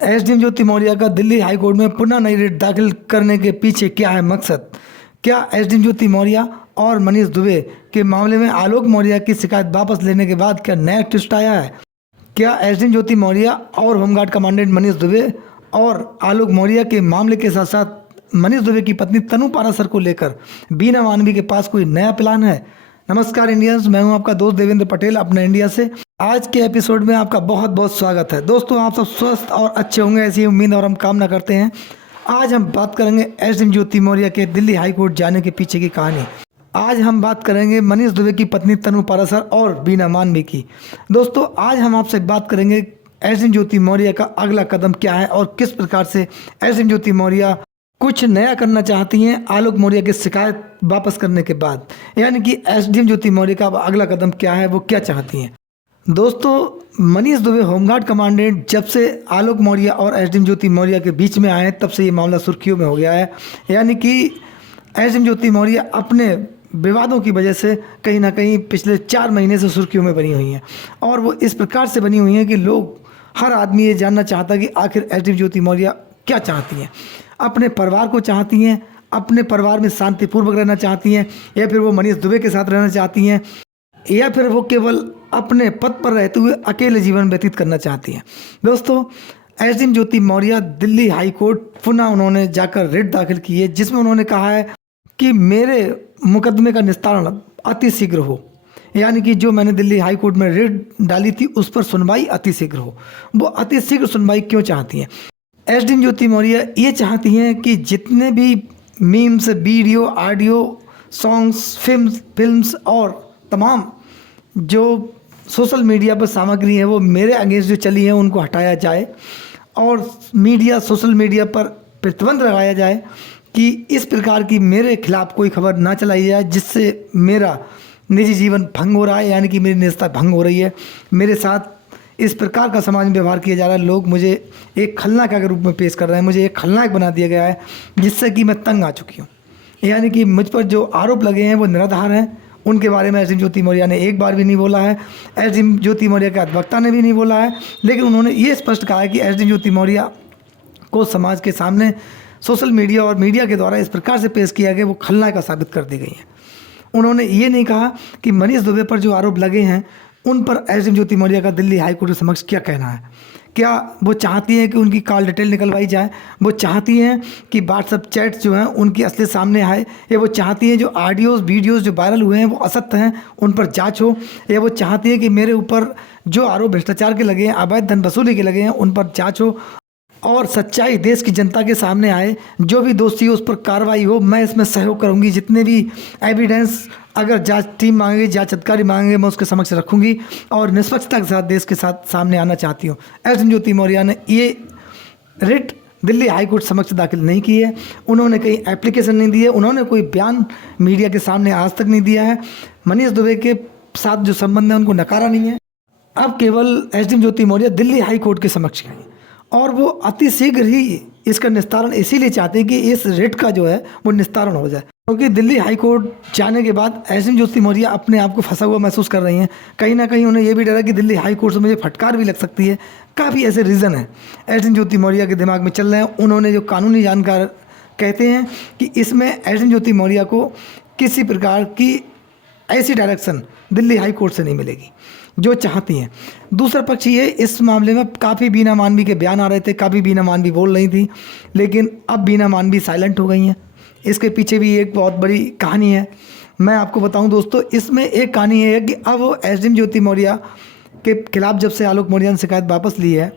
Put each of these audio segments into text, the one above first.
SDM ज्योति मौर्य का Delhi high court में पुनः नई रिट दाखिल करने के पीछे क्या है मकसद? क्या एसडीएम ज्योति मौर्य और मनीष दुबे के मामले में आलोक मौर्य की शिकायत वापस लेने के बाद क्या नया ट्विस्ट आया है? क्या एसडीएम ज्योति मौर्य और होमगार्ड कमांडेंट मनीष दुबे और आलोक मौर्य के मामले के साथ साथ मनीष दुबे की पत्नी तनु पाराशर को लेकर बीना मानवी के पास कोई नया प्लान है? नमस्कार इंडियंस, मैं हूं आपका दोस्त देवेंद्र पटेल अपना इंडिया से। आज के एपिसोड में आपका बहुत बहुत स्वागत है। दोस्तों, आप सब स्वस्थ और अच्छे होंगे ऐसी उम्मीद और हम कामना करते हैं। आज हम बात करेंगे एसडीएम ज्योति मौर्य के दिल्ली हाई कोर्ट जाने के पीछे की कहानी। आज हम बात करेंगे मनीष दुबे की पत्नी तनु पाराशर और बीना मानवी की। दोस्तों, आज हम आपसे बात करेंगे एसडीएम ज्योति मौर्य का अगला कदम क्या है और किस प्रकार से एसडीएम ज्योति मौर्य कुछ नया करना चाहती हैं आलोक मौर्य की शिकायत वापस करने के बाद। यानी कि एसडीएम ज्योति मौर्य का अगला कदम क्या है, वो क्या चाहती हैं। दोस्तों, मनीष दुबे होमगार्ड कमांडेंट जब से आलोक मौर्य और एसडीएम ज्योति मौर्य के बीच में आए तब से ये मामला सुर्खियों में हो गया है। यानी कि एसडीएम ज्योति मौर्य अपने विवादों की वजह से कहीं ना कहीं पिछले 4 महीने से सुर्खियों में बनी हुई हैं और वो इस प्रकार से बनी हुई हैं कि हर आदमी ये जानना चाहता है कि आखिर एसडीएम ज्योति मौर्य क्या चाहती हैं। अपने परिवार को चाहती हैं, अपने परिवार में शांतिपूर्वक रहना चाहती हैं, या फिर वो मनीष दुबे के साथ रहना चाहती हैं, या फिर वो केवल अपने पद पर रहते हुए अकेले जीवन व्यतीत करना चाहती हैं। दोस्तों, एसडीएम ज्योति मौर्य दिल्ली हाई कोर्ट पुनः उन्होंने जाकर रिट दाखिल की है, जिसमें उन्होंने कहा है कि मेरे मुकदमे का निस्तारण अति शीघ्र हो। यानी कि जो मैंने दिल्ली हाई कोर्ट में रिट डाली थी उस पर सुनवाई अति शीघ्र हो। वो अति शीघ्र सुनवाई क्यों चाहती हैं? एसडीएम ज्योति मौर्य ये चाहती हैं कि जितने भी memes, video, audio, songs, films और तमाम जो सोशल मीडिया पर सामग्री है वो मेरे अगेंस्ट जो चली है उनको हटाया जाए और सोशल मीडिया पर प्रतिबंध लगाया जाए कि इस प्रकार की मेरे खिलाफ कोई खबर ना चलाई जाए जिससे मेरा निजी जीवन भंग हो रहा है। यानी कि मेरी निजता भंग हो रही है, मेरे साथ इस प्रकार का समाज में व्यवहार किया जा रहा है, लोग मुझे एक खलनायक के रूप में पेश कर रहे हैं, मुझे एक खलनायक बना दिया गया है जिससे कि मैं तंग आ चुकी हूँ। यानी कि मुझ पर जो आरोप लगे हैं वो निराधार हैं। उनके बारे में एसडीएम ज्योति मौर्य ने एक बार भी नहीं बोला है, एसडीएम ज्योति मौर्य के अधिवक्ता ने भी नहीं बोला है, लेकिन उन्होंने ये स्पष्ट कहा है कि एसडीएम ज्योति मौर्य को समाज के सामने सोशल मीडिया और मीडिया के द्वारा इस प्रकार से पेश किया गया वो खलनायक साबित कर दी गई हैं। उन्होंने ये नहीं कहा कि मनीष दुबे पर जो आरोप लगे हैं उन पर एसडीएम ज्योति मौर्य का दिल्ली हाई कोर्ट के समक्ष क्या कहना है। क्या वो चाहती हैं कि उनकी कॉल डिटेल निकलवाई जाए? वो चाहती हैं कि व्हाट्सएप चैट्स जो हैं उनकी असलियत सामने आए? या वो चाहती हैं जो ऑडियोज़ वीडियोज़ जो वायरल हुए हैं वो असत्य हैं, उन पर जांच हो? या वो चाहती हैं कि मेरे ऊपर जो आरोप भ्रष्टाचार के लगे हैं, अवैध धन वसूली के लगे हैं, उन पर जाँच हो और सच्चाई देश की जनता के सामने आए, जो भी दोषी हो उस पर कार्रवाई हो? मैं इसमें सहयोग करूंगी, जितने भी एविडेंस अगर जांच टीम मांगेगी, जांच अधिकारी मांगेंगे, मैं उसके समक्ष रखूंगी और निष्पक्षता के साथ देश के साथ सामने आना चाहती हूँ। एसडीएम ज्योति मौर्य ने ये रिट दिल्ली हाई कोर्ट समक्ष दाखिल नहीं की है, उन्होंने कहीं एप्लीकेशन नहीं दी है, उन्होंने कोई बयान मीडिया के सामने आज तक नहीं दिया है। मनीष दुबे के साथ जो संबंध है उनको नकारा नहीं है। अब केवल एसडीएम ज्योति मौर्य दिल्ली हाई कोर्ट के समक्ष गई और वो अति शीघ्र ही इसका निस्तारण इसीलिए चाहते हैं कि इस रिट का जो है वो निस्तारण हो जाए, क्योंकि दिल्ली हाई कोर्ट जाने के बाद एसडीएम ज्योति मौर्य अपने आप को फंसा हुआ महसूस कर रही हैं। कहीं ना कहीं उन्हें ये भी डर है कि दिल्ली हाई कोर्ट से मुझे फटकार भी लग सकती है। काफ़ी ऐसे रीज़न हैं एसडीएम ज्योति मौर्य के दिमाग में चल रहे हैं। उन्होंने जो कानूनी जानकार कहते हैं कि इसमें एसडीएम ज्योति मौर्य को किसी प्रकार की ऐसी डायरेक्शन दिल्ली हाई कोर्ट से नहीं मिलेगी जो चाहती हैं। दूसरा पक्ष ये, इस मामले में काफ़ी बीना मानवी के बयान आ रहे थे, काफ़ी बीना मानवी बोल रही थी, लेकिन अब बीना मानवी साइलेंट हो गई हैं। इसके पीछे भी एक बहुत बड़ी कहानी है, मैं आपको बताऊं दोस्तों। इसमें एक कहानी है कि अब वो एसडीएम ज्योति मौर्य के खिलाफ जब से आलोक मौर्य ने शिकायत वापस ली है,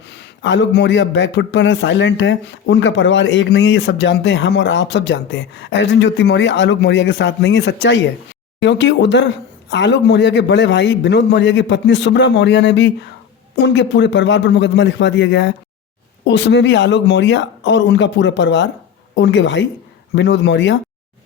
आलोक मौर्य बैकफुट पर है, साइलेंट है, उनका परिवार एक नहीं है, ये सब जानते हैं, हम और आप सब जानते हैं। एसडीएम ज्योति मौर्य आलोक मौर्य के साथ नहीं है, सच्चाई है। क्योंकि उधर आलोक मौर्य के बड़े भाई विनोद मौर्य की पत्नी शुभ्रा मौर्य ने भी उनके पूरे परिवार पर मुकदमा लिखवा दिया गया है। उसमें भी आलोक मौर्य और उनका पूरा परिवार, उनके भाई विनोद मौर्य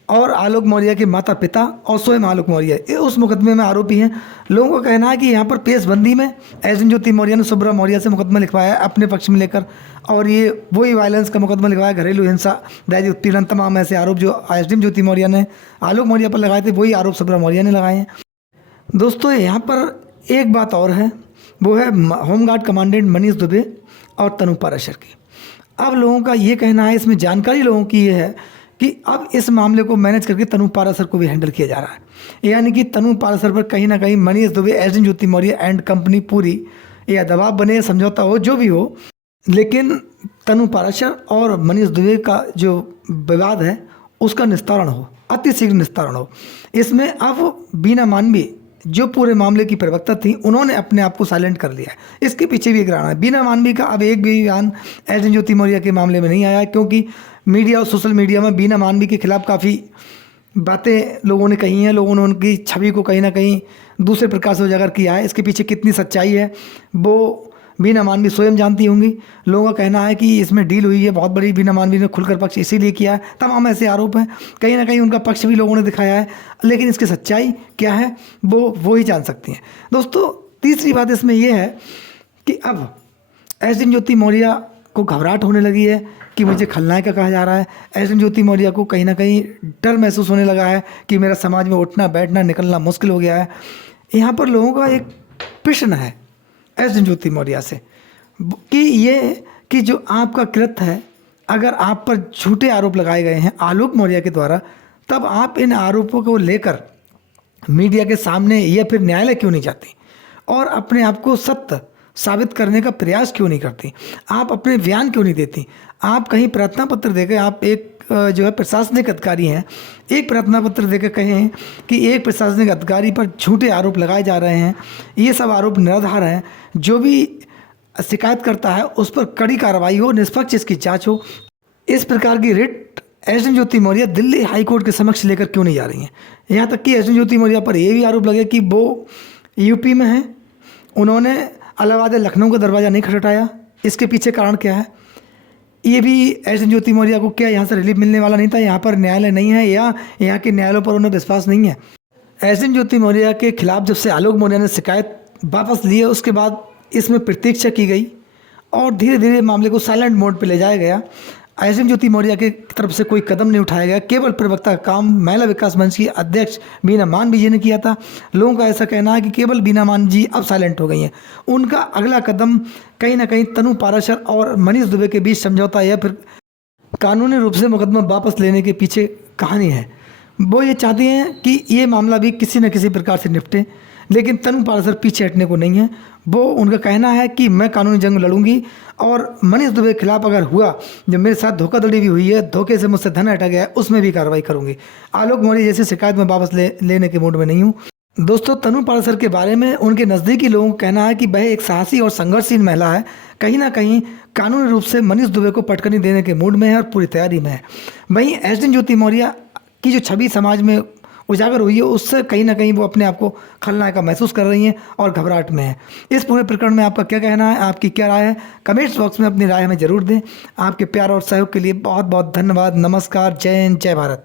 और आलोक मौर्य के माता पिता और स्वयं आलोक मौर्य उस मुकदमे में आरोपी हैं। लोगों का कहना है कि यहाँ पर पेशबंदी में एसडीएम ज्योति मौर्य ने शुभ्रा मौर्य से मुकदमा लिखवाया है अपने पक्ष में लेकर, और ये वही वायलेंस का मुकदमा लिखवाया, घरेलू हिंसा, दहेज उत्पीड़न, तमाम ऐसे आरोप जो एसडीएम ज्योति मौर्य ने आलोक मौर्य पर लगाए थे वही आरोप शुभ्रा मौर्य ने लगाए हैं। दोस्तों, यहाँ पर एक बात और है, वो है होमगार्ड कमांडेंट मनीष दुबे और तनु पाराशर की। अब लोगों का ये कहना है, इसमें जानकारी लोगों की ये है कि अब इस मामले को मैनेज करके तनु पाराशर को भी हैंडल किया जा रहा है। यानी कि तनु पाराशर पर कहीं ना कहीं Manish Dubey, SD Jyoti Maurya and company पूरी या दबाव बने, समझौता हो, जो भी हो, लेकिन तनु पाराशर और मनीष दुबे का जो विवाद है उसका निस्तारण हो, अति शीघ्र निस्तारण हो। इसमें अब बीना मानवी जो पूरे मामले की प्रवक्ता थी, उन्होंने अपने आप को साइलेंट कर लिया है। इसके पीछे भी एक कारण है। बीना मानवी का अब एक भी बयान एसडी ज्योति मौर्य के मामले में नहीं आया, क्योंकि मीडिया और सोशल मीडिया में बीना मानवी के खिलाफ काफ़ी बातें लोगों ने कही हैं। लोगों ने उनकी छवि को कहीं ना कहीं दूसरे प्रकार से उजागर किया है। इसके पीछे कितनी सच्चाई है वो बीना मानवी स्वयं जानती होंगी। लोगों का कहना है कि इसमें डील हुई है बहुत बड़ी, बीना मानवी ने खुलकर पक्ष इसीलिए किया है। तमाम ऐसे आरोप हैं, कहीं ना कहीं उनका पक्ष भी लोगों ने दिखाया है, लेकिन इसकी सच्चाई क्या है वो ही जान सकती हैं। दोस्तों, तीसरी बात इसमें यह है कि अब एसडी ज्योति मौर्य को घबराहट होने लगी है कि मुझे खलनायक कहा जा रहा है। एसडी ज्योति मौर्य को कहीं ना कहीं डर महसूस होने लगा है कि मेरा समाज में उठना बैठना निकलना मुश्किल हो गया है। यहाँ पर लोगों का एक प्रश्न है एसडी ज्योति मौर्य से कि ये कि जो आपका कृत्य है, अगर आप पर झूठे आरोप लगाए गए हैं आलोक मौर्य के द्वारा, तब आप इन आरोपों को लेकर मीडिया के सामने या फिर न्यायालय क्यों नहीं जाती और अपने आप को सत्य साबित करने का प्रयास क्यों नहीं करती? आप अपने बयान क्यों नहीं देती? आप कहीं प्रार्थना पत्र देकर, आप एक जो है प्रशासनिक अधिकारी हैं, एक प्रार्थना पत्र देकर कहें कि एक प्रशासनिक अधिकारी पर झूठे आरोप लगाए जा रहे हैं, ये सब आरोप निराधार हैं, जो भी शिकायत करता है उस पर कड़ी कार्रवाई हो, निष्पक्ष इसकी जांच हो। इस प्रकार की रिट एसडी ज्योति मौर्य दिल्ली हाई कोर्ट के समक्ष लेकर क्यों नहीं जा रही हैं? यहाँ तक कि एसडी ज्योति मौर्य पर यह भी आरोप लगे कि वो यूपी में हैं, उन्होंने इलाहाबाद लखनऊ का दरवाज़ा नहीं खटखटाया। इसके पीछे कारण क्या है? ये भी एसडी ज्योति मौर्य को क्या यहाँ से रिलीफ मिलने वाला नहीं था? यहाँ पर न्यायालय नहीं है या यहाँ के न्यायालयों पर उन्हें विश्वास नहीं है? एसडी ज्योति मौर्य के खिलाफ जब से आलोक मौर्य ने शिकायत वापस ली है, उसके बाद इसमें प्रतीक्षा की गई और धीरे धीरे मामले को साइलेंट मोड पर ले जाया गया। एसडी ज्योति मौर्य की तरफ से कोई कदम नहीं उठाया गया। केवल प्रवक्ता का काम महिला विकास मंच की अध्यक्ष बीना मानवी जी ने किया था। लोगों का ऐसा कहना है कि केवल बीना मान जी अब साइलेंट हो गई हैं। उनका अगला कदम कहीं ना कहीं तनु पाराशर और मनीष दुबे के बीच समझौता या फिर कानूनी रूप से मुकदमा वापस लेने के पीछे कहानी है। वो ये चाहती हैं कि ये मामला भी किसी न किसी प्रकार से निपटे, लेकिन तनु पाराशर पीछे हटने को नहीं है। वो उनका कहना है कि मैं कानूनी जंग लड़ूंगी और मनीष दुबे के खिलाफ अगर हुआ, जो मेरे साथ धोखाधड़ी भी हुई है, धोखे से मुझसे धन हटा गया है, उसमें भी कार्रवाई करूंगी। आलोक मौर्य जैसी शिकायत में वापस लेने के मूड में नहीं हूँ। दोस्तों, तनु पाराशर के बारे में उनके नज़दीकी लोगों का कहना है कि वह एक साहसी और संघर्षशील महिला है, कहीं ना कहीं कानूनी रूप से मनीष दुबे को पटकनी देने के मूड में है और पूरी तैयारी में है। वहीं एसडी ज्योति मौर्य की जो छवि समाज में उजागर हुई है, उससे कहीं ना कहीं वो अपने आप को खलनायक महसूस कर रही हैं और घबराहट में है। इस पूरे प्रकरण में आपका क्या कहना है, आपकी क्या राय है? कमेंट्स बॉक्स में अपनी राय हमें ज़रूर दें। आपके प्यार और सहयोग के लिए बहुत बहुत धन्यवाद। नमस्कार, जय हिंद, जय भारत।